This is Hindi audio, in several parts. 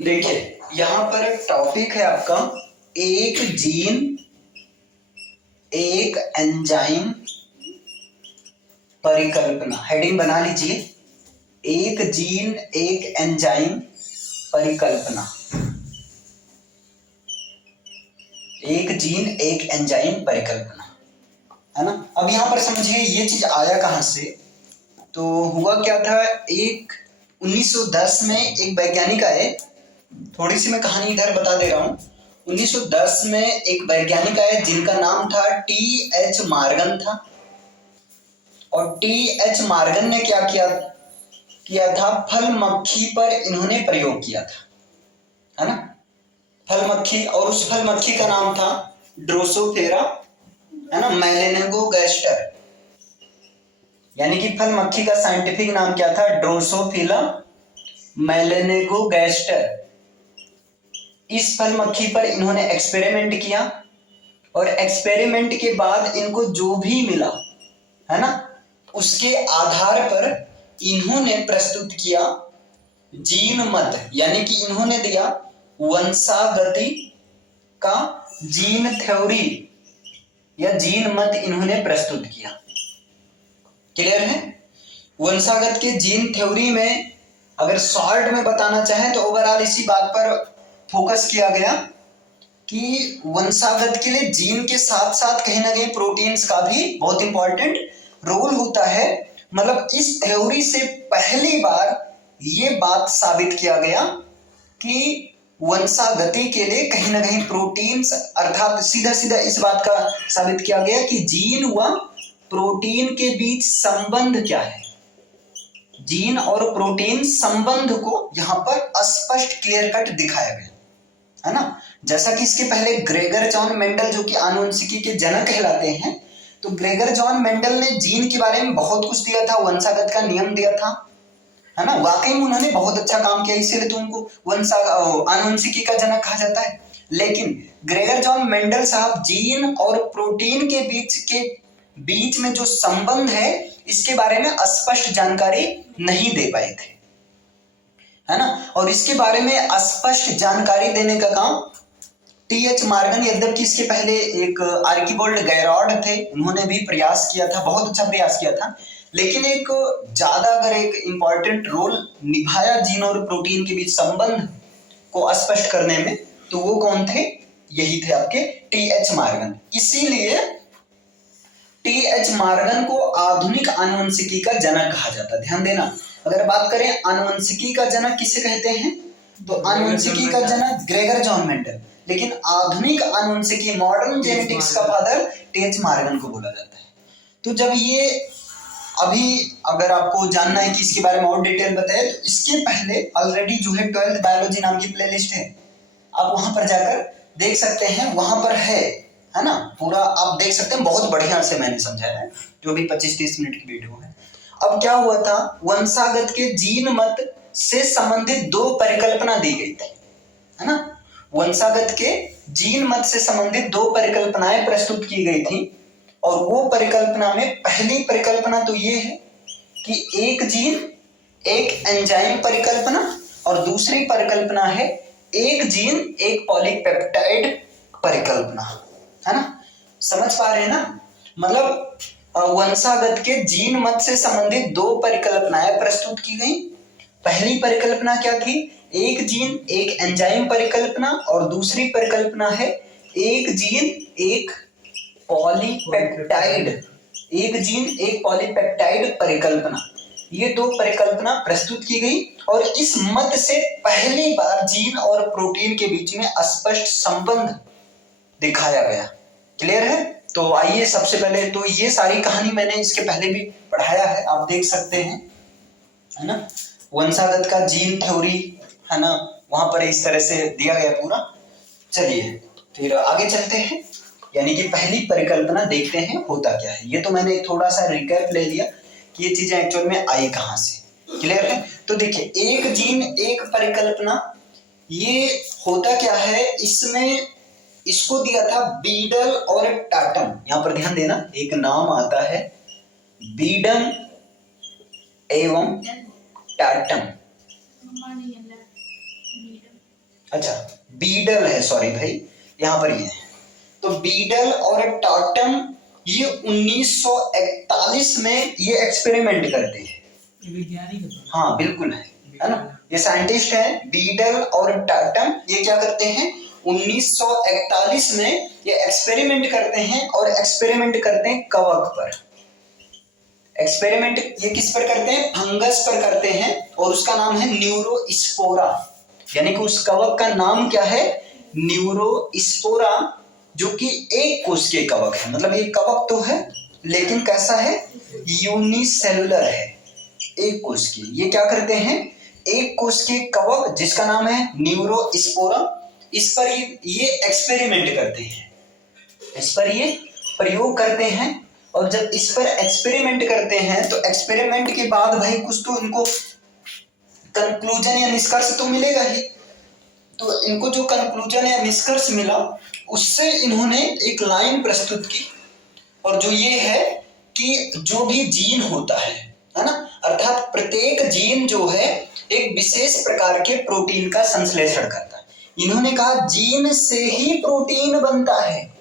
देखिए यहाँ पर टॉपिक है आपका एक जीन एक एंजाइम परिकल्पना। हेडिंग बना लीजिए, एक जीन एक एंजाइम परिकल्पना। एक जीन एक एंजाइम परिकल्पना, है ना। अब यहाँ पर समझिए ये चीज आया कहाँ से। तो हुआ क्या था, एक 1910 में एक वैज्ञानिक आए। थोड़ी सी मैं कहानी इधर बता दे रहा हूँ। 1910 में एक वैज्ञानिक आए जिनका नाम था टी.एच. मॉर्गन था। और टी.एच. मॉर्गन ने क्या किया था, फल मक्खी पर इन्होंने प्रयोग किया था, है ना। फल मक्खी, और उस फल मक्खी का नाम था ड्रोसोफेरा, है ना, मेलेनेगोगैस्टर। यानी कि फल मक्खी का साइंटिफिक नाम क्या था, ड्रोसोफिला मेलेनेगोगैस्टर। इस फल मक्खी पर इन्होंने एक्सपेरिमेंट किया और एक्सपेरिमेंट के बाद इनको जो भी मिला, है ना, उसके आधार पर इन्होंने प्रस्तुत किया जीन मत। यानी कि इन्होंने दिया वंशागति का जीन थ्योरी या जीन मत इन्होंने प्रस्तुत किया। क्लियर है। वंशागत के जीन थ्योरी में अगर शॉर्ट में बताना चाहें तो ओवरऑल इसी बात पर फोकस किया गया कि वंशागत के लिए जीन के साथ साथ कहीं ना कहीं प्रोटीन्स का भी बहुत इंपॉर्टेंट रोल होता है। मतलब इस थ्योरी से पहली बार ये बात साबित किया गया कि वंशागति के लिए कहीं ना कहीं प्रोटीन्स, अर्थात सीधा सीधा इस बात का साबित किया गया कि जीन व प्रोटीन के बीच संबंध क्या है। जीन और प्रोटीन संबंध को यहां पर स्पष्ट क्लियर कट दिखाया गया, है ना। जैसा कि इसके पहले ग्रेगर जॉन मेंडल, जो कि आनुवंशिकी के जनक कहलाते हैं, तो ग्रेगर जॉन मेंडल ने जीन के बारे में बहुत कुछ दिया था, वंशागत का नियम दिया था, है ना। वाकई में उन्होंने बहुत अच्छा काम किया, इसीलिए तो उनको आनुवंशिकी का जनक कहा जाता है। लेकिन ग्रेगर जॉन मेंडल साहब जीन और प्रोटीन के बीच में जो संबंध है इसके बारे में स्पष्ट जानकारी नहीं दे पाए थे, है ना। और इसके बारे में स्पष्ट जानकारी देने का काम टी.एच. मॉर्गन, यद्यपि इसके पहले एक आर्किबोल्ड गैरॉड थे, उन्होंने भी प्रयास किया था, बहुत अच्छा प्रयास किया था। लेकिन एक ज्यादा अगर एक इंपॉर्टेंट रोल निभाया जीन और प्रोटीन के बीच संबंध को स्पष्ट करने में, तो वो कौन थे, यही थे आपके टी.एच. मॉर्गन। इसीलिए टी.एच. मॉर्गन को आधुनिक आनुवंशिकी का जनक कहा जाता है। ध्यान देना, अगर बात करें आनुवंशिकी का जनक किसे कहते हैं, तो आनुवंशिकी का जनक ग्रेगर जॉन मेंडल, लेकिन आधुनिक आनुवंशिकी, मॉडर्न जेनेटिक्स का फादर टी.एच. मॉर्गन को बोला जाता है। तो जब ये अभी अगर आपको जानना है कि इसके बारे में और डिटेल बताए, तो इसके पहले ऑलरेडी जो है 12th बायोलॉजी नाम की प्लेलिस्ट है, आप वहां पर जाकर देख सकते हैं, वहां पर है ना, पूरा आप देख सकते हैं। बहुत बढ़िया से मैंने समझाया है, जो भी 25-30 मिनट की वीडियो है। अब क्या हुआ था, वंशागत के जीन मत से संबंधित दो परिकल्पना दी गई थी, है ना। वंशागत के जीन मत से संबंधित दो परिकल्पनाएं प्रस्तुत की गई थी। और वो परिकल्पना में पहली परिकल्पना तो ये है कि एक जीन एक एंजाइम परिकल्पना, और दूसरी परिकल्पना है एक जीन एक पॉलीपेप्टाइड परिकल्पना, है ना। समझ पा रहे हैं ना। मतलब वंशागत के जीन मत से संबंधित दो परिकल्पनाएं प्रस्तुत की गई। पहली परिकल्पना क्या थी, एक जीन एक एंजाइम परिकल्पना, और दूसरी परिकल्पना है एक जीन एक पॉलीपेप्टाइड, एक जीन एक पॉलीपेप्टाइड परिकल्पना। ये दो परिकल्पना प्रस्तुत की गई और इस मत से पहली बार जीन और प्रोटीन के बीच में स्पष्ट संबंध दिखाया गया। क्लियर है। तो आइए सबसे पहले तो ये सारी कहानी मैंने इसके पहले भी पढ़ाया है, आप देख सकते हैं, है ना। वंशागत का जीन थ्योरी, है ना, वहां पर इस तरह से दिया गया पूरा। चलिए फिर आगे चलते हैं, यानी कि पहली परिकल्पना देखते हैं होता क्या है। ये तो मैंने थोड़ा सा रिकैप ले लिया कि ये चीजें एक्चुअल में आई कहां से। क्लियर है। तो देखिए एक जीन एक परिकल्पना, ये होता क्या है, इसमें इसको दिया था बीडल और टाटम। यहां पर ध्यान देना, एक नाम आता है बीडल एवं टाटम। अच्छा बीडल है, सॉरी भाई यहाँ पर ये है। तो बीडल और टाटम ये 1941 में ये एक्सपेरिमेंट करते हैं। वैज्ञानिक, हाँ बिल्कुल है ना, ये साइंटिस्ट है बीडल और टाटम। ये क्या करते हैं 1941 में ये एक्सपेरिमेंट करते हैं, और एक्सपेरिमेंट करते हैं कवक पर। एक्सपेरिमेंट ये किस पर करते हैं, फंगस पर करते हैं, और उसका नाम है न्यूरोस्पोरा। यानी कि उस कवक का नाम क्या है, न्यूरोस्पोरा, जो कि एक कोश के कवक है। मतलब ये कवक तो है लेकिन कैसा है, यूनिसेलुलर है, एक कोश की। ये क्या करते हैं, एक कोश के कवक जिसका नाम है न्यूरोस्पोरा, इस पर ये एक्सपेरिमेंट करते हैं, इस पर ये प्रयोग करते हैं। और जब इस पर एक्सपेरिमेंट करते हैं तो एक्सपेरिमेंट के बाद भाई कुछ तो इनको कंक्लूजन या निष्कर्ष तो मिलेगा ही। तो इनको जो कंक्लूजन या निष्कर्ष मिला उससे इन्होंने एक लाइन प्रस्तुत की, और जो ये है कि जो भी जीन होता है ना, अर्थात प्रत्येक जीन जो है एक विशेष प्रकार के प्रोटीन का संश्लेषण करता है। इन्होंने कहा जीन से ही प्रोटीन बनता है,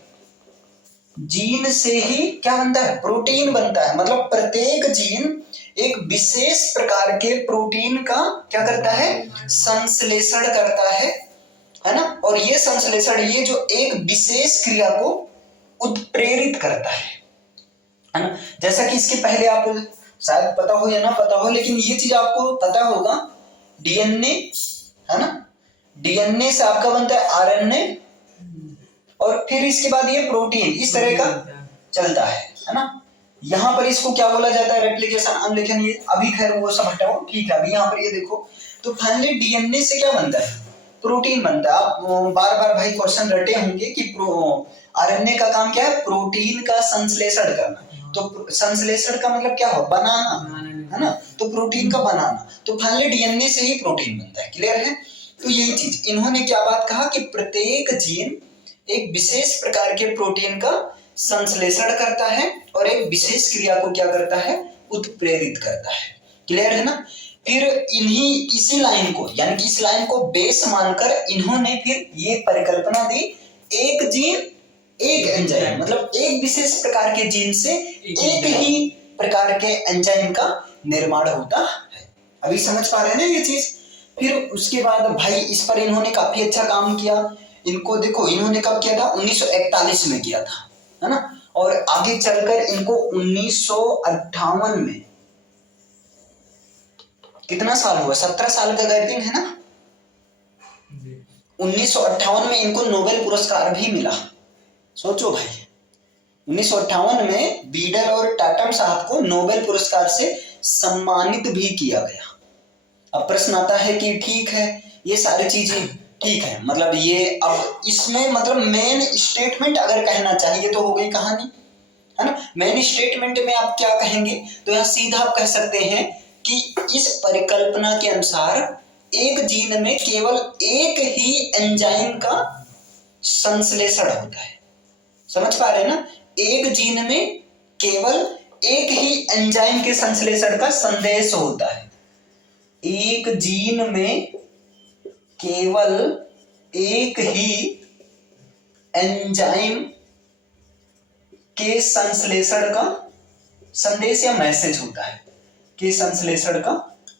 जीन से ही क्या बनता है, प्रोटीन बनता है। मतलब प्रत्येक जीन एक विशेष प्रकार के प्रोटीन का क्या करता है, संश्लेषण करता है ना। और ये संश्लेषण, ये जो एक विशेष क्रिया को उत्प्रेरित करता है ना। जैसा कि इसके पहले आप शायद पता हो या ना पता हो, लेकिन ये चीज आपको पता होगा, डीएनए है ना, डीएनए से आपका बनता है आरएनए, और फिर इसके बाद ये प्रोटीन इस तरह का चलता है ना। यहाँ पर इसको क्या बोला जाता है, रेप्लिकेशन, अनुलेखन। ये अभी खैर वो सब हटाओ, ठीक है। अभी यहाँ पर ये देखो, तो फाइनली डीएनए से क्या बनता है, प्रोटीन बनता है। आप बार बार भाई क्वेश्चन रटे होंगे कि आरएनए का काम क्या है, प्रोटीन का संश्लेषण करना। तो संश्लेषण का मतलब क्या हो, बनाना है ना, तो प्रोटीन का बनाना। तो फाइनली डीएनए से ही प्रोटीन बनता है, क्लियर है। तो यही चीज इन्होंने क्या बात कहा कि प्रत्येक जीन एक विशेष प्रकार के प्रोटीन का संश्लेषण करता है और एक विशेष क्रिया को क्या करता है, उत्प्रेरित करता है, क्लियर है ना। फिर इन्हीं इसी लाइन को, यानी कि इस लाइन को बेस मानकर इन्होंने फिर ये परिकल्पना दी, एक जीन एक एंजाइम, मतलब एक विशेष प्रकार के जीन से एक ही प्रकार के एंजाइम का निर्माण होता है। अभी समझ पा रहे हैं ना ये चीज। फिर उसके बाद भाई इस पर इन्होंने काफी अच्छा काम किया। इनको देखो, इन्होंने कब किया था, 1941 में किया था, है ना। और आगे चलकर इनको 1958 में, कितना साल हुआ, 17 साल का गैपिंग है ना। 1958 में इनको नोबेल पुरस्कार भी मिला। सोचो भाई, 1958 में बीडल और टाटम साहब को नोबेल पुरस्कार से सम्मानित भी किया गया। अब प्रश्न आता है कि ठीक है, ये सारी चीजें ठीक है, मतलब ये अब इसमें मतलब मेन स्टेटमेंट अगर कहना चाहिए तो हो गई कहानी, है ना। मेन स्टेटमेंट में आप क्या कहेंगे, तो यहाँ सीधा आप कह सकते हैं कि इस परिकल्पना के अनुसार एक जीन में केवल एक ही एंजाइम का संश्लेषण होता है। समझ पा रहे हैं ना, एक जीन में केवल एक ही एंजाइम के संश्लेषण का संदेश होता है। एक जीन में केवल एक ही एंजाइम के संश्लेषण का संदेश या मैसेज होता है, के संश्लेषण का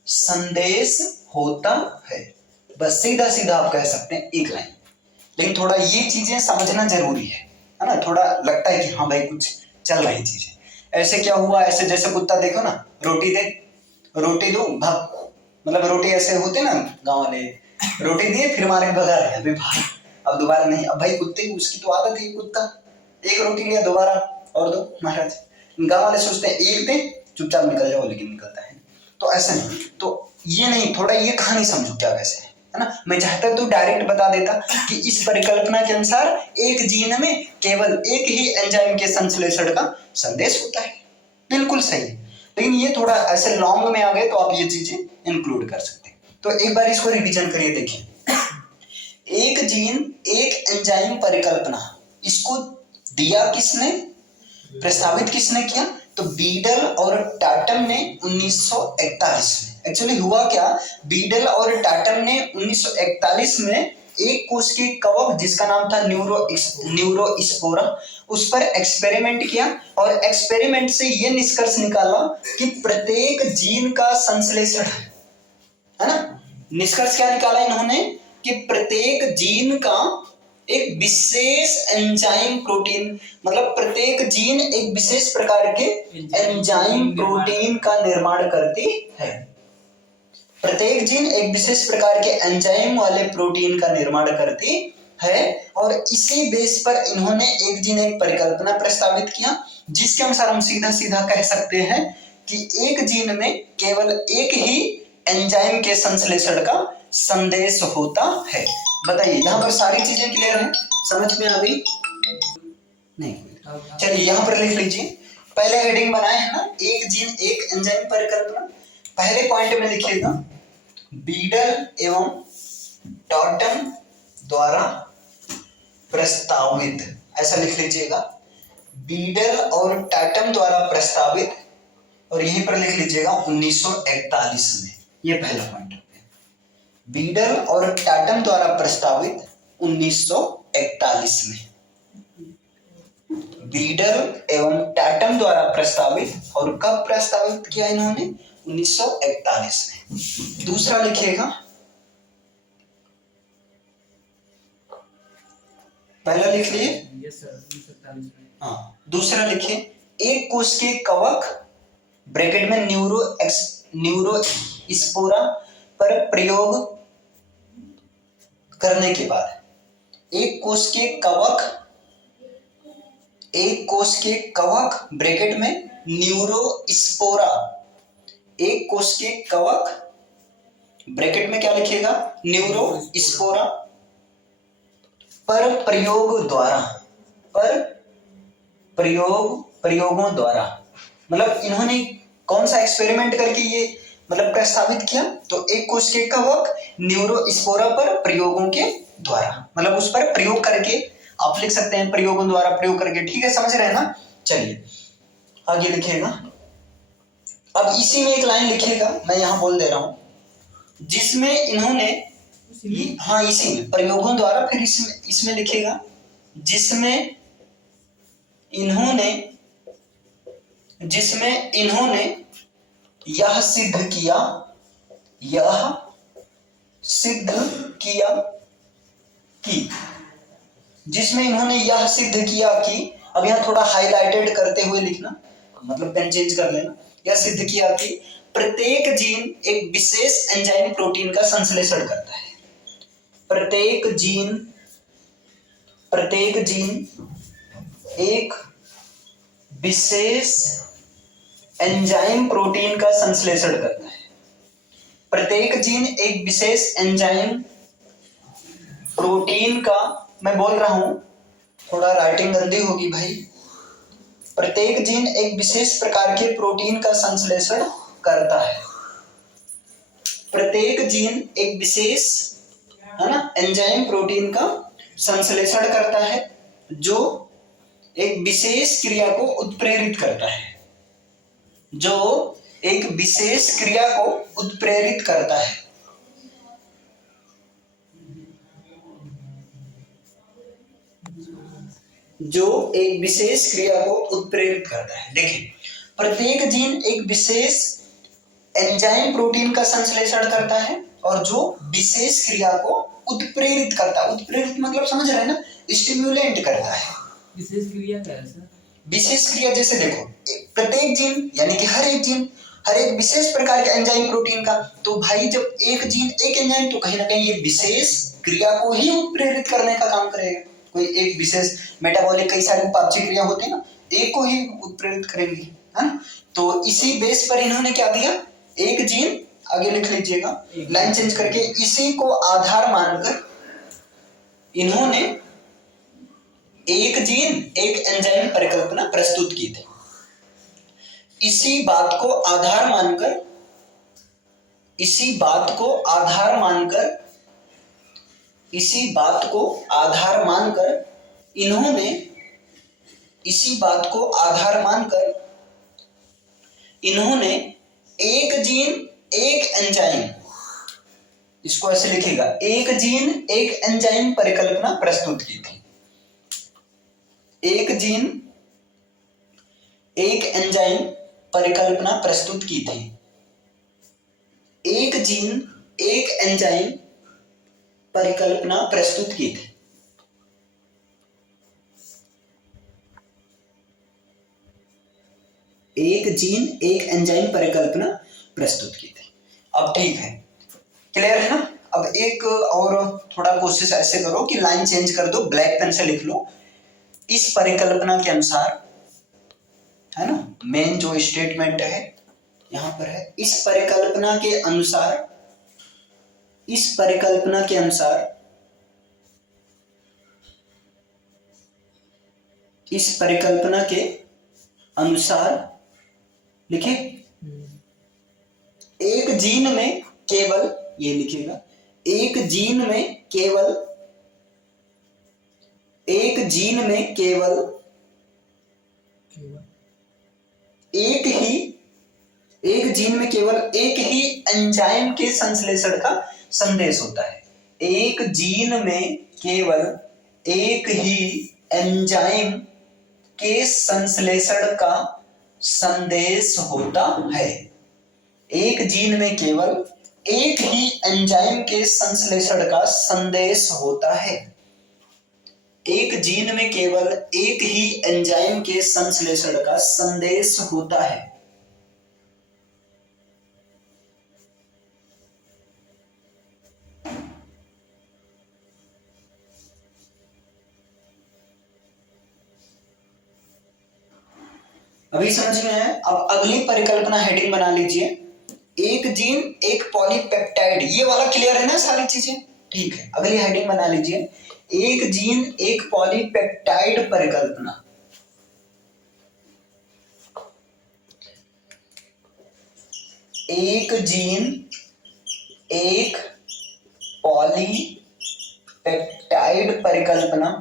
संदेश होता है। बस सीधा सीधा आप कह सकते हैं एक लाइन। लेकिन थोड़ा ये चीजें समझना जरूरी है ना। थोड़ा लगता है कि हाँ भाई कुछ चल रही चीजें। ऐसे क्या हुआ, ऐसे जैसे कुत्ता देखो ना, रोटी दे, रोटी दो भाग, मतलब रोटी ऐसे होते ना गांव वाले, रोटी दिए फिर मारे भगा रहे, अभी भाग, अब दोबारा नहीं। अब भाई कुत्ते की उसकी तो आदत है, कुत्ता एक रोटी लिया दोबारा और दो महाराज। गांव वाले सोचते हैं एक दे चुपचाप निकल जाओ, लेकिन निकलता है तो ऐसा नहीं। तो ये नहीं, थोड़ा ये कहानी समझो क्या कैसे है ना। मैं चाहता तो डायरेक्ट बता देता कि इस परिकल्पना के अनुसार एक जीन में केवल एक ही एंजाइम के संश्लेषण का संदेश होता है, बिल्कुल सही। लेकिन ये थोड़ा ऐसे लॉन्ग में आ गए तो आप ये चीजें इंक्लूड कर सकते हैं। तो एक बार इसको रिवीजन करिए, देखिए। एक जीन एक एंजाइम परिकल्पना, इसको दिया किसने, प्रस्तावित किसने किया, तो बीडल और टाटम ने 1941 में। एक्चुअली हुआ क्या, बीडल और टाटम ने 1941 में एक कोश के कवक जिसका नाम था न्यूरोस्पोरा, उस पर एक्सपेरिमेंट किया और एक्सपेरिमेंट से ये निष्कर्ष निकाला कि प्रत्येक जीन का संश्लेषण है ना। निष्कर्ष क्या निकाला इन्होंने कि प्रत्येक जीन का एक विशेष एंजाइम प्रोटीन, मतलब प्रत्येक जीन एक विशेष प्रकार के एंजाइम प्रोटीन का निर्माण करती है। प्रत्येक जीन एक विशेष प्रकार के एंजाइम वाले प्रोटीन का निर्माण करती है और इसी बेस पर इन्होंने एक जीन एक परिकल्पना प्रस्तावित किया, जिसके अनुसार हम सीधा सीधा कह सकते हैं कि एक जीन में केवल एक ही एंजाइम के संश्लेषण का संदेश होता है। बताइए यहाँ पर सारी चीजें क्लियर हैं, समझ में आ गई? नहीं, चलिए यहाँ पर लिख लीजिए, पहले हेडिंग बनाए हैं ना, एक जीन एक एंजाइम परिकल्पना। पहले पॉइंट में लिखिएगा बीडल एवं टॉटन द्वारा प्रस्तावित, ऐसा लिख लीजिएगा, बीडल और टाटम द्वारा प्रस्तावित, और यहीं पर लिख लीजिएगा 1941 में। ये पहला पॉइंट, बीडल और टाटम द्वारा प्रस्तावित 1941 में। बीडल एवं टाटम द्वारा प्रस्तावित, और कब प्रस्तावित किया इन्होंने? 1941 में। दूसरा लिखिएगा, पहला लिख लिए, हाँ, दूसरा लिखिए, एक कोश के कवक ब्रैकेट में न्यूरोस्पोरा पर प्रयोग करने के बाद, एक कोश के कवक ब्रैकेट में न्यूरोस्पोरा, एक कोश के कवक ब्रैकेट में क्या लिखिएगा? न्यूरोस्पोरा पर प्रयोगों द्वारा, मतलब इन्होंने कौन सा एक्सपेरिमेंट करके ये मतलब प्रस्तावित किया? तो एक कोश के कवक न्यूरोस्पोरा पर प्रयोगों के द्वारा, मतलब उस पर प्रयोग करके, आप लिख सकते हैं प्रयोगों द्वारा प्रयोग करके, ठीक है, समझ रहे हैं ना? चलिए आगे लिखिएगा। अब इसी में एक लाइन लिखिएगा, मैं यहां बोल दे रहा हूं, जिसमें इन्होंने, हाँ इसी में प्रयोगों द्वारा, फिर इसमें लिखिएगा जिसमें इन्होंने यह सिद्ध किया कि, अब यहां थोड़ा हाईलाइटेड करते हुए लिखना, मतलब पेन चेंज कर लेना, यह सिद्ध किया कि प्रत्येक जीन एक विशेष एंजाइम प्रोटीन का संश्लेषण करता है। प्रत्येक जीन एक विशेष एंजाइम प्रोटीन का संश्लेषण करता है। प्रत्येक जीन एक विशेष एंजाइम प्रोटीन का, मैं बोल रहा हूं, थोड़ा राइटिंग गंदी होगी भाई, प्रत्येक जीन एक विशेष प्रकार के प्रोटीन का संश्लेषण करता है। प्रत्येक जीन एक विशेष, है ना, एंजाइम प्रोटीन का संश्लेषण करता है, जो एक विशेष क्रिया को उत्प्रेरित करता है, जो एक विशेष क्रिया को उत्प्रेरित करता है। जो एक विशेष क्रिया को उत्प्रेरित करता है। देखिए, प्रत्येक जीन एक विशेष एंजाइम प्रोटीन का संश्लेषण करता है और जो विशेष क्रिया को उत्प्रेरित करता है। उत्प्रेरित मतलब समझ रहे हैं ना, स्टिम्युलेट करता है। विशेष क्रिया क्या है सर? विशेष क्रिया जैसे देखो, प्रत्येक जीन यानी कि हर एक विशेष प्रकार के एंजाइम प्रोटीन का, तो भाई जब एक जीन एक एंजाइम, तो कहीं ना कहीं ये विशेष क्रिया को ही उत्प्रेरित करने का काम करेगा। कोई एक विशेष मेटाबॉलिक, कई सारी उपापचय क्रिया होती है ना, एक को ही उत्प्रेरित करेंगी, है ना। तो इसी बेस पर इन्होंने क्या दिया, एक जीन, आगे लिख लीजिएगा लाइन चेंज करके, इसी को आधार मानकर इन्होंने एक जीन एक एंजाइम परिकल्पना प्रस्तुत की थी। इसी बात को आधार मानकर इन्होंने एक जीन एक एंजाइम इसको ऐसे लिखेगा, एक जीन एक एंजाइम परिकल्पना प्रस्तुत की थी। एक जीन एक एंजाइम परिकल्पना प्रस्तुत की थी। एक जीन एक एंजाइम परिकल्पना प्रस्तुत की थी। एक जीन एक एंजाइम परिकल्पना प्रस्तुत की थी। अब ठीक है, क्लियर है ना। अब एक और थोड़ा कोशिश ऐसे करो कि लाइन चेंज कर दो, ब्लैक पेन से लिख लो। इस परिकल्पना के अनुसार, है ना, मेन जो स्टेटमेंट है यहां पर है, इस परिकल्पना के अनुसार, इस परिकल्पना के अनुसार, इस परिकल्पना के अनुसार लिखे, एक जीन में केवल, ये लिखेगा, एक जीन में केवल, एक जीन में केवल एक ही, एक जीन में केवल एक ही एंजाइम के संश्लेषण का संदेश होता है। एक जीन में केवल एक ही एंजाइम के संश्लेषण का संदेश होता है। एक जीन में केवल एक ही एंजाइम के संश्लेषण का संदेश होता है। एक जीन में केवल एक ही एंजाइम के संश्लेषण का संदेश होता है। अभी समझ में आया। अब अगली परिकल्पना हेडिंग बना लीजिए, एक जीन एक पॉलीपेप्टाइड। ये वाला क्लियर है ना सारी चीजें, ठीक है। अगली हेडिंग बना लीजिए, एक जीन एक पॉलीपेप्टाइड परिकल्पना। एक जीन एक पॉलीपेप्टाइड परिकल्पना।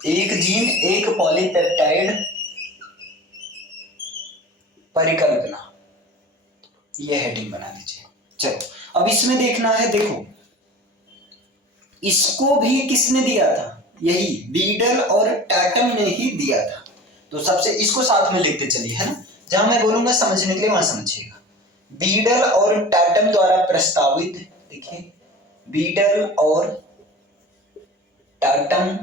एक जीन एक पॉलीपेप्टाइड परिकल्पना, ये हेडिंग बना लीजिए। चलो अब इसमें देखना है, देखो इसको भी किसने दिया था, यही बीडल और टाटम ने ही दिया था। तो सबसे इसको साथ में लिखते चलिए, है ना, जहां मैं बोलूंगा समझने के लिए वहां समझिएगा। बीडल और टाटम द्वारा प्रस्तावित, देखिए बीडल और टाटम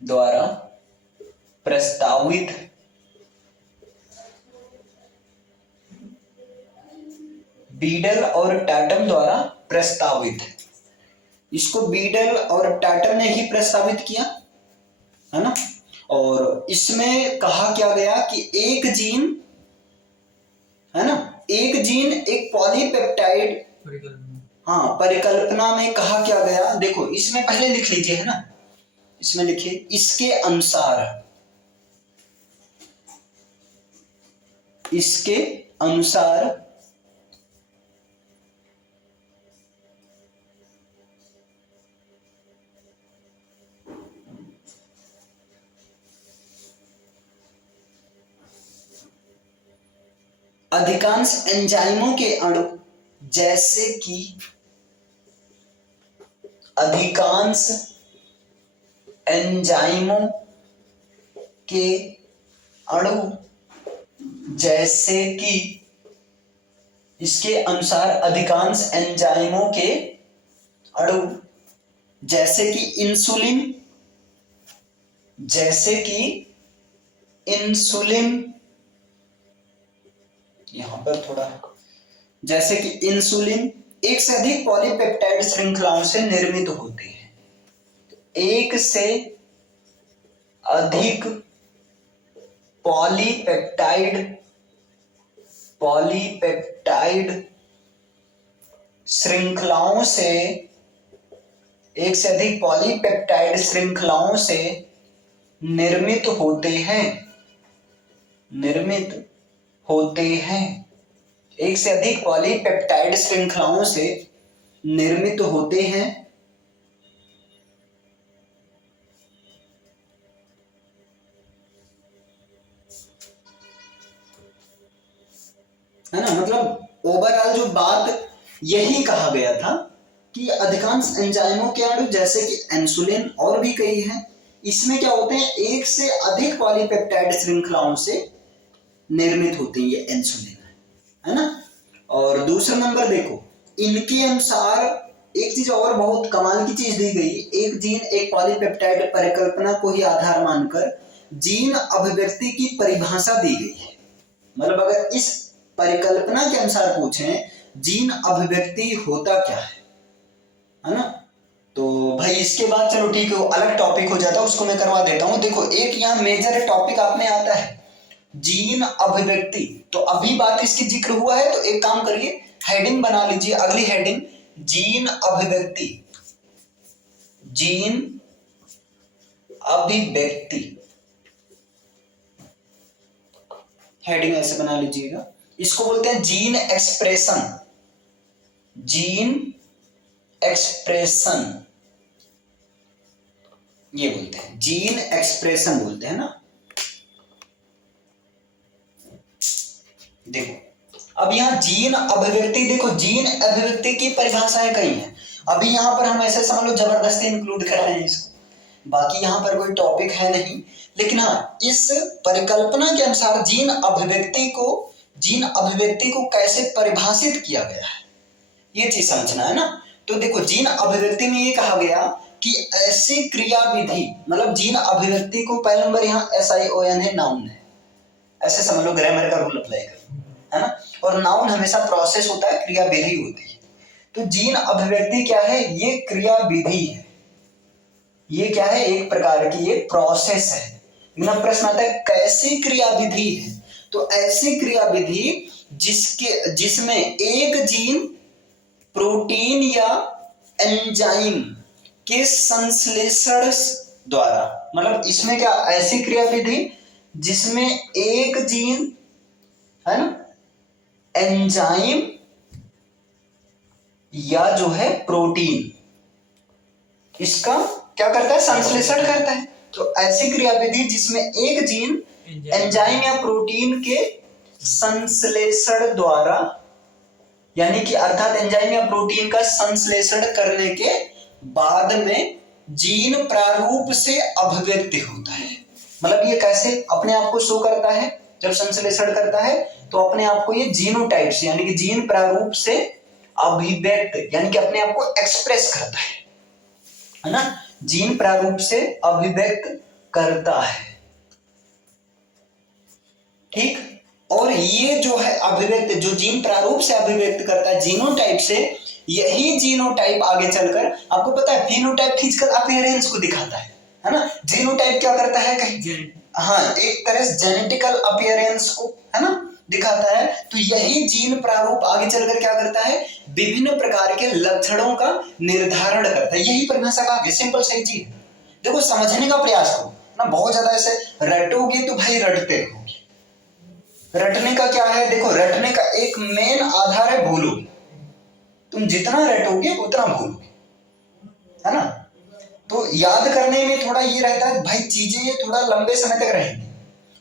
द्वारा प्रस्तावित बीडल और टाटम द्वारा प्रस्तावित, इसको बीडल और टाटम ने ही प्रस्तावित किया, है ना। और इसमें कहा क्या गया कि एक जीन, है ना, एक जीन एक पॉलीपेप्टाइड हाँ परिकल्पना में कहा क्या गया, देखो इसमें पहले लिख लीजिए, है ना, इसमें लिखिए इसके अनुसार, इसके अनुसार अधिकांश एंजाइमों के अणु, जैसे कि अधिकांश एंजाइमों के अणु, जैसे कि, इसके अनुसार अधिकांश एंजाइमों के अणु जैसे कि इंसुलिन, जैसे कि इंसुलिन, यहां पर थोड़ा, जैसे कि इंसुलिन एक से अधिक पॉलीपेप्टाइड श्रृंखलाओं से निर्मित होते हैं। एक से अधिक पॉलीपेप्टाइड श्रृंखलाओं से, एक से अधिक पॉलीपेप्टाइड श्रृंखलाओं से निर्मित होते हैं, निर्मित होते हैं, एक से अधिक पॉलीपेप्टाइड श्रृंखलाओं से निर्मित होते हैं। है ना। मतलब ओवरऑल जो बात यही कहा गया था कि अधिकांश एंजाइमों के अणु जैसे कि इंसुलिन और भी कई हैं, इसमें क्या होते हैं, एक से अधिक पॉलीपेप्टाइड श्रृंखलाओं से निर्मित होते हैं ये इंसुलिन, है ना। और दूसरा नंबर देखो, इनके अनुसार एक चीज और बहुत कमाल की चीज दी गई, एक जीन एक पॉलीपेप्टाइड परिकल्पना को ही आधार मानकर जीन अभिव्यक्ति की परिभाषा दी गई है। मतलब अगर इस परिकल्पना के अनुसार पूछें जीन अभिव्यक्ति होता क्या है ना। तो भाई इसके बाद चलो ठीक है, वो अलग टॉपिक हो जाता है, उसको मैं करवा देता हूं। देखो एक यहाँ मेजर टॉपिक आप में आता है जीन अभिव्यक्ति, तो अभी बात इसकी जिक्र हुआ है, तो एक काम करिए हेडिंग बना लीजिए, अगली हेडिंग जीन अभिव्यक्ति, जीन अभिव्यक्ति, हेडिंग ऐसे बना लीजिएगा। इसको बोलते हैं जीन एक्सप्रेशन, जीन एक्सप्रेशन ये बोलते हैं, जीन एक्सप्रेशन बोलते हैं ना। देखो अब यहां जीन अभिव्यक्ति, देखो जीन अभिव्यक्ति की परिभाषाएं कई हैं, अभी यहां पर हम ऐसे समझ लो जबरदस्ती इंक्लूड कर रहे हैं इसको, बाकी यहां पर कोई टॉपिक है नहीं, लेकिन हाँ इस परिकल्पना के अनुसार जीन अभिव्यक्ति को कैसे परिभाषित किया गया है ये चीज समझना है ना। तो देखो जीन अभिव्यक्ति में ये कहा गया कि ऐसी क्रियाविधि, मतलब जीन अभिव्यक्ति को पहले नंबर यहाँ SION है, नाउन है, ऐसे समझ लो, ग्रामर का रूल अप्लाई करो, है ना। और नाउन हमेशा प्रोसेस होता है, क्रियाविधि होती है। तो जीन अभिव्यक्ति क्या है, ये क्रियाविधि है, ये क्या है, एक प्रकार की ये प्रोसेस है। लेकिन प्रश्न आता है कैसी क्रियाविधि है, तो ऐसी क्रियाविधि जिसमें एक जीन प्रोटीन या एंजाइम के संश्लेषण द्वारा, मतलब इसमें क्या, ऐसी क्रियाविधि जिसमें एक जीन, है ना, एंजाइम या जो है प्रोटीन, इसका क्या करता है, संश्लेषण करता है। तो ऐसी क्रियाविधि जिसमें एक जीन एंजाइम या प्रोटीन के संश्लेषण द्वारा, यानी कि अर्थात एंजाइम या प्रोटीन का संश्लेषण करने के बाद में जीन प्रारूप से अभिव्यक्ति होता है। मतलब ये कैसे अपने आप को शो करता है, जब संश्लेषण करता है तो अपने आप को ये जीनोटाइप से, यानी कि जीन प्रारूप से अभिव्यक्त, यानी कि अपने आप को एक्सप्रेस करता है ना, जीन प्रारूप से अभिव्यक्त करता है, ठीक। और ये जो है अभिव्यक्त, जो जीन प्रारूप से अभिव्यक्त करता है जीनोटाइप से, यही जीनोटाइप आगे चलकर आपको पता है फिनोटाइप फिजिकल अपीयरेंस को दिखाता है ना। जीनोटाइप क्या करता है कहीं, हाँ एक तरह से जेनेटिकल अपीयरेंस को, है ना, दिखाता है। तो यही जीन प्रारूप आगे चलकर क्या करता है, विभिन्न प्रकार के लक्षणों का निर्धारण करता है। यही परिभाषा का सिंपल सही चीज, देखो समझने का प्रयास करो ना, बहुत ज्यादा ऐसे रटोगे तो भाई रटते रहोगे। रटने का क्या है, देखो रटने का एक मेन आधार है भूलोगे, तुम जितना रटोगे उतना भूलोगे, है ना। तो याद करने में थोड़ा ये रहता है भाई, चीजें थोड़ा लंबे समय तक रहेंगी,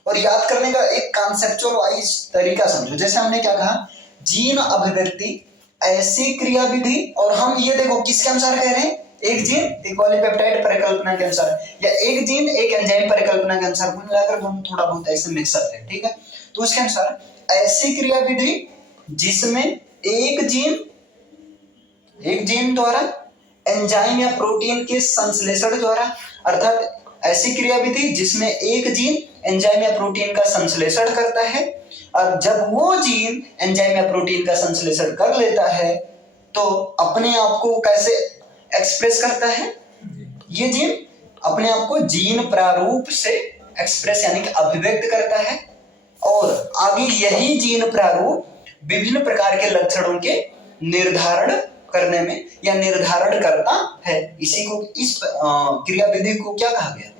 और याद करने का एक कॉन्सेप्चुअल वाइज तरीका समझो। जैसे हमने क्या कहा, जीन अभिव्यक्ति ऐसी क्रियाविधि, और हम ये देखो किसके अनुसार कह रहे हैं, एक जीन एक पॉलीपेप्टाइड परिकल्पना के अनुसार, या एक जीन एक एंजाइम परिकल्पना के अनुसार, कुल मिलाकर हम थोड़ा बहुत ऐसे मिक्सअप है, ठीक है। तो उसके अनुसार ऐसी क्रियाविधि जिसमें एक जीन द्वारा एंजाइम या प्रोटीन के संश्लेषण द्वारा, अर्थात ऐसी क्रियाविधि जिसमें एक जीन एंजाइम या प्रोटीन का संश्लेषण करता है, और जब वो जीन एंजाइम या प्रोटीन का संश्लेषण कर लेता है तो अपने आप को कैसे एक्सप्रेस करता है, ये जीन अपने आप को जीन प्रारूप से एक्सप्रेस यानी कि अभिव्यक्त करता है, और आगे यही जीन प्रारूप विभिन्न प्रकार के लक्षणों के निर्धारण करने में या निर्धारण करता है। इसी को, इस क्रियाविधि को क्या कहा गया,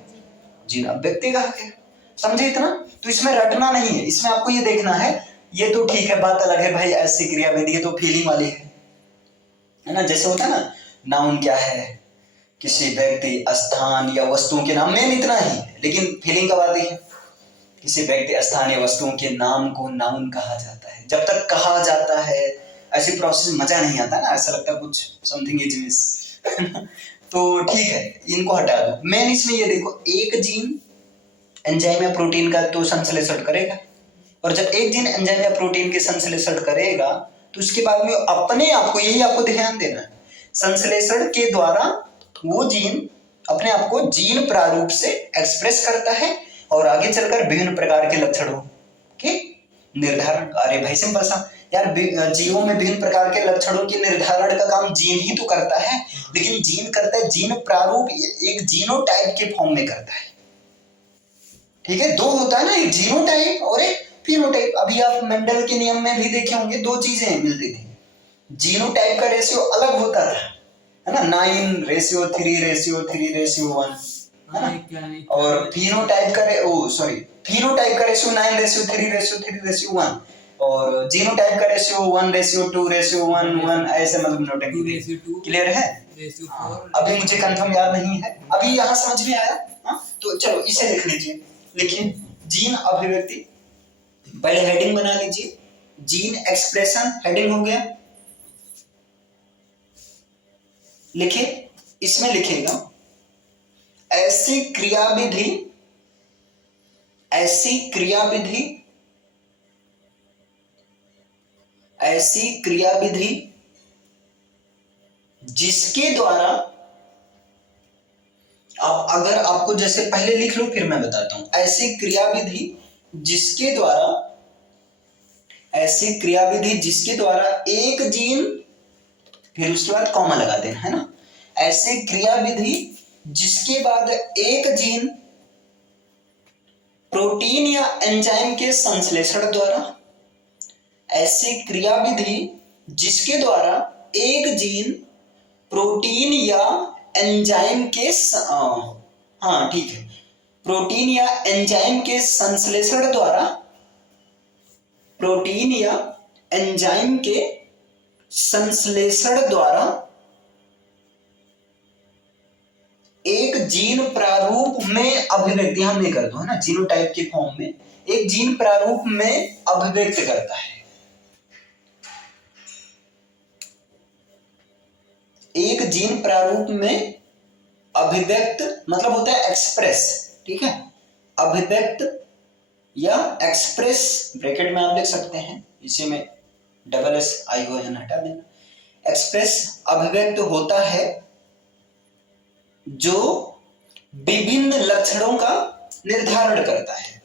जीन अभिव्यक्ति कहा गया। समझे इतना। तो इसमें रटना नहीं है, इसमें आपको ये देखना है, ये तो ठीक है बात अलग है भाई, ऐसी क्रियाविधि तो फीलिंग वाली है ना। जैसे होता है ना, नाउन क्या है, किसी व्यक्ति स्थान या वस्तुओं के नाम, मेन इतना ही, लेकिन फीलिंग कब आती है, किसी व्यक्ति स्थान या वस्तुओं के नाम को नाउन कहा जाता है। जब तक कहा जाता है ऐसी प्रोसेस मजा नहीं आता ना, ऐसा लगता है कुछ समथिंग इज मिस। तो ठीक है, इनको हटा दो। मेन इसमें ये देखो, एक जीन एंजाइम या प्रोटीन का तो संश्लेषण करेगा, और जब एक जीन एंजाइम या प्रोटीन के संश्लेषण करेगा तो उसके बाद में अपने आप को, यही आपको ध्यान देना है, संश्लेषण के द्वारा वो जीन अपने आप को जीन प्रारूप से एक्सप्रेस करता है और आगे चलकर विभिन्न प्रकार के लक्षणों के निर्धारण। अरे भाई सिंपल सा यार, जीवों में विभिन्न प्रकार के लक्षणों के निर्धारण का काम जीन ही तो करता है, लेकिन जीन करता है जीन प्रारूप, एक जीनोटाइप के फॉर्म में करता है। ठीक है, दो होता है ना, एक जीनोटाइप और एक फिनोटाइप। अभी आप मेंडल के नियम में भी देखे होंगे, दो चीजें मिलती थी। जीनोटाइप का रेशियो अलग होता था, है ना, 9:3:3:1, है ना, और फिनोटाइप का फिनोटाइप का रेशियो 9:3:3:1, और जीनोटाइप का रेशियो 1:2:1:1, ऐसे मतलब नोटेशन। क्लियर है? अभी मुझे कंफर्म याद नहीं है, अभी यहाँ समझ में आया? तो चलो इसे लिख लीजिए, लिखिए जीन अभिव्यक्ति, पहले हेडिंग बना लीजिए, जीन एक्सप्रेशन हेडिंग हो गया। लिखे, इसमें लिखेगा ऐसी क्रियाविधि जिसके द्वारा, आप अगर आपको जैसे पहले लिख लो फिर मैं बताता हूं, ऐसी क्रियाविधि जिसके द्वारा एक जीन, फिर उसके बाद कॉमा लगा देना, है ना, ऐसी क्रियाविधि जिसके बाद एक जीन प्रोटीन या एंजाइम के संश्लेषण द्वारा, ऐसी क्रियाविधि जिसके द्वारा एक जीन प्रोटीन या एंजाइम के प्रोटीन या एंजाइम के संश्लेषण द्वारा, प्रोटीन या एंजाइम के संश्लेषण द्वारा एक जीन प्रारूप में अभिव्यक्ति, हम नहीं करते है ना, जीनोटाइप के फॉर्म में एक जीन प्रारूप में अभिव्यक्त करता है। एक जीन प्रारूप में अभिव्यक्त मतलब होता है एक्सप्रेस, ठीक है, अभिव्यक्त या एक्सप्रेस, ब्रैकेट में आप लिख सकते हैं, इसी में SS हटा देना। एक्सप्रेस अभिव्यक्त होता है जो विभिन्न लक्षणों का निर्धारण करता है,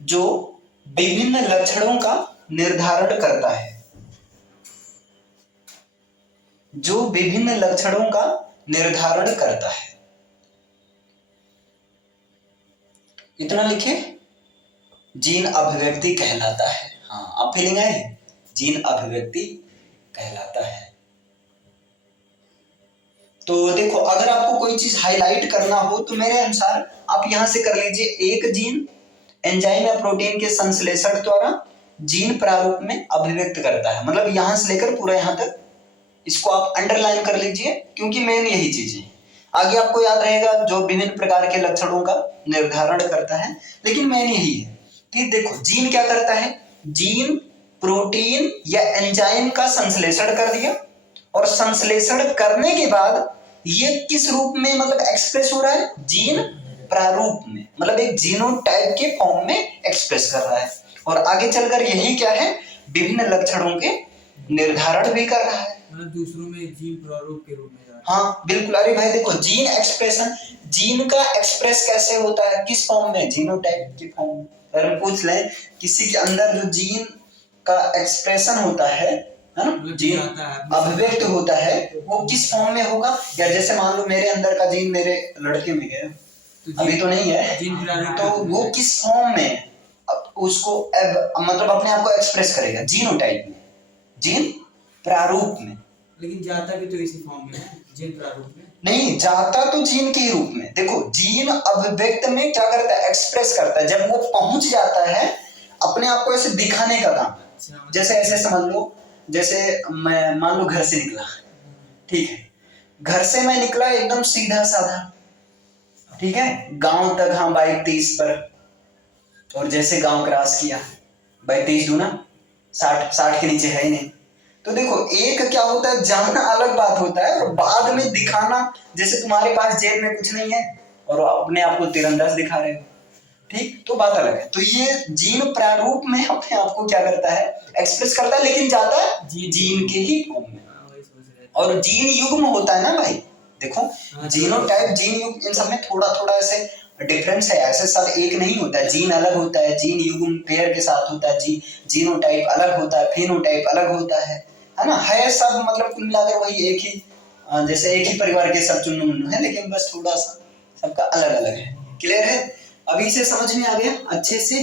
जो विभिन्न लक्षणों का निर्धारण करता है, जो विभिन्न लक्षणों का निर्धारण करता है। इतना लिखे, जीन अभिव्यक्ति कहलाता है। हाँ, आप फीलिंग आई? जीन अभिव्यक्ति कहलाता है। तो देखो, अगर आपको कोई चीज हाईलाइट करना हो तो मेरे अनुसार आप यहां से कर लीजिए, एक जीन एंजाइम या प्रोटीन के संश्लेषण द्वारा जीन प्रारूप में अभिव्यक्त करता है, मतलब यहां से लेकर पूरा यहां तक इसको आप अंडरलाइन कर लीजिए, क्योंकि मेन यही चीज है। आगे आपको याद रहेगा जो विभिन्न प्रकार के लक्षणों का निर्धारण करता है, लेकिन मेन यही है। ठीक, देखो जीन क्या करता है, जीन प्रोटीन या एंजाइम का संश्लेषण कर दिया, और संश्लेषण करने के बाद ये किस रूप में मतलब एक्सप्रेस हो रहा है, जीन प्रारूप में, मतलब एक जीनोटाइप के फॉर्म में एक्सप्रेस कर रहा है, और आगे चलकर यही क्या है, विभिन्न लक्षणों के निर्धारण भी कर रहा है, मतलब दूसरों में जीन प्रारूप के रूप में। हाँ बिल्कुल। अरे भाई देखो, जीन एक्सप्रेशन, जीन का एक्सप्रेस कैसे होता है, किस फॉर्म में, जीनोटाइप के फॉर्म में। अगर हम पूछ लें किसी के अंदर जो जीन का एक्सप्रेशन होता है ना, जीन अभिव्यक्त होता है, वो किस फॉर्म में होगा, या जैसे मान लो मेरे अंदर का जीन मेरे लड़के में गया, अभी तो नहीं है, तो वो किस फॉर्म में उसको मतलब अपने आप को एक्सप्रेस करेगा, जीनोटाइप में, जीन प्रारूप में। लेकिन जाता भी तो इसी फॉर्म में है, जीन प्रारूप में नहीं, जाता तो जीन के रूप में। देखो जीन अभिव्यक्त में क्या करता है, एक्सप्रेस करता है, जब वो पहुंच जाता है अपने आप को ऐसे दिखाने का काम। जैसे ऐसे समझ लो, जैसे मैं मान लो घर से निकला, ठीक है, घर से मैं निकला एकदम सीधा साधा, ठीक है, गांव तक, हाँ बाइक 30 पर, और जैसे गांव क्रॉस किया, बाइक 30 दूना 60 के नीचे है ही नहीं। तो देखो एक क्या होता है, जानना अलग बात होता है और बाद में दिखाना, जैसे तुम्हारे पास जेब में कुछ नहीं है और अपने आप को तीरंदाज दिखा रहे हो, ठीक, तो बात अलग है। तो ये जीन प्रारूप में अपने आप को क्या करता है, एक्सप्रेस करता है, लेकिन जाता है जीन के ही फॉर्म में। और जीन युग्म होता है ना भाई, देखो जीनोटाइप जीन युग्म इन सब में थोड़ा थोड़ा ऐसे डिफरेंस है, ऐसे सब एक नहीं होता है। जीन अलग होता है, जीन युग्म पेयर के साथ होता है, जीनोटाइप अलग होता है, फेनोटाइप अलग होता है ना, है सब मतलब कुल मिलाकर वही एक ही, जैसे एक ही परिवार के सब चुन्नू मुन्नू है, लेकिन बस थोड़ा सा सबका अलग अलग है। क्लियर है? अभी से समझ में आ गया अच्छे से?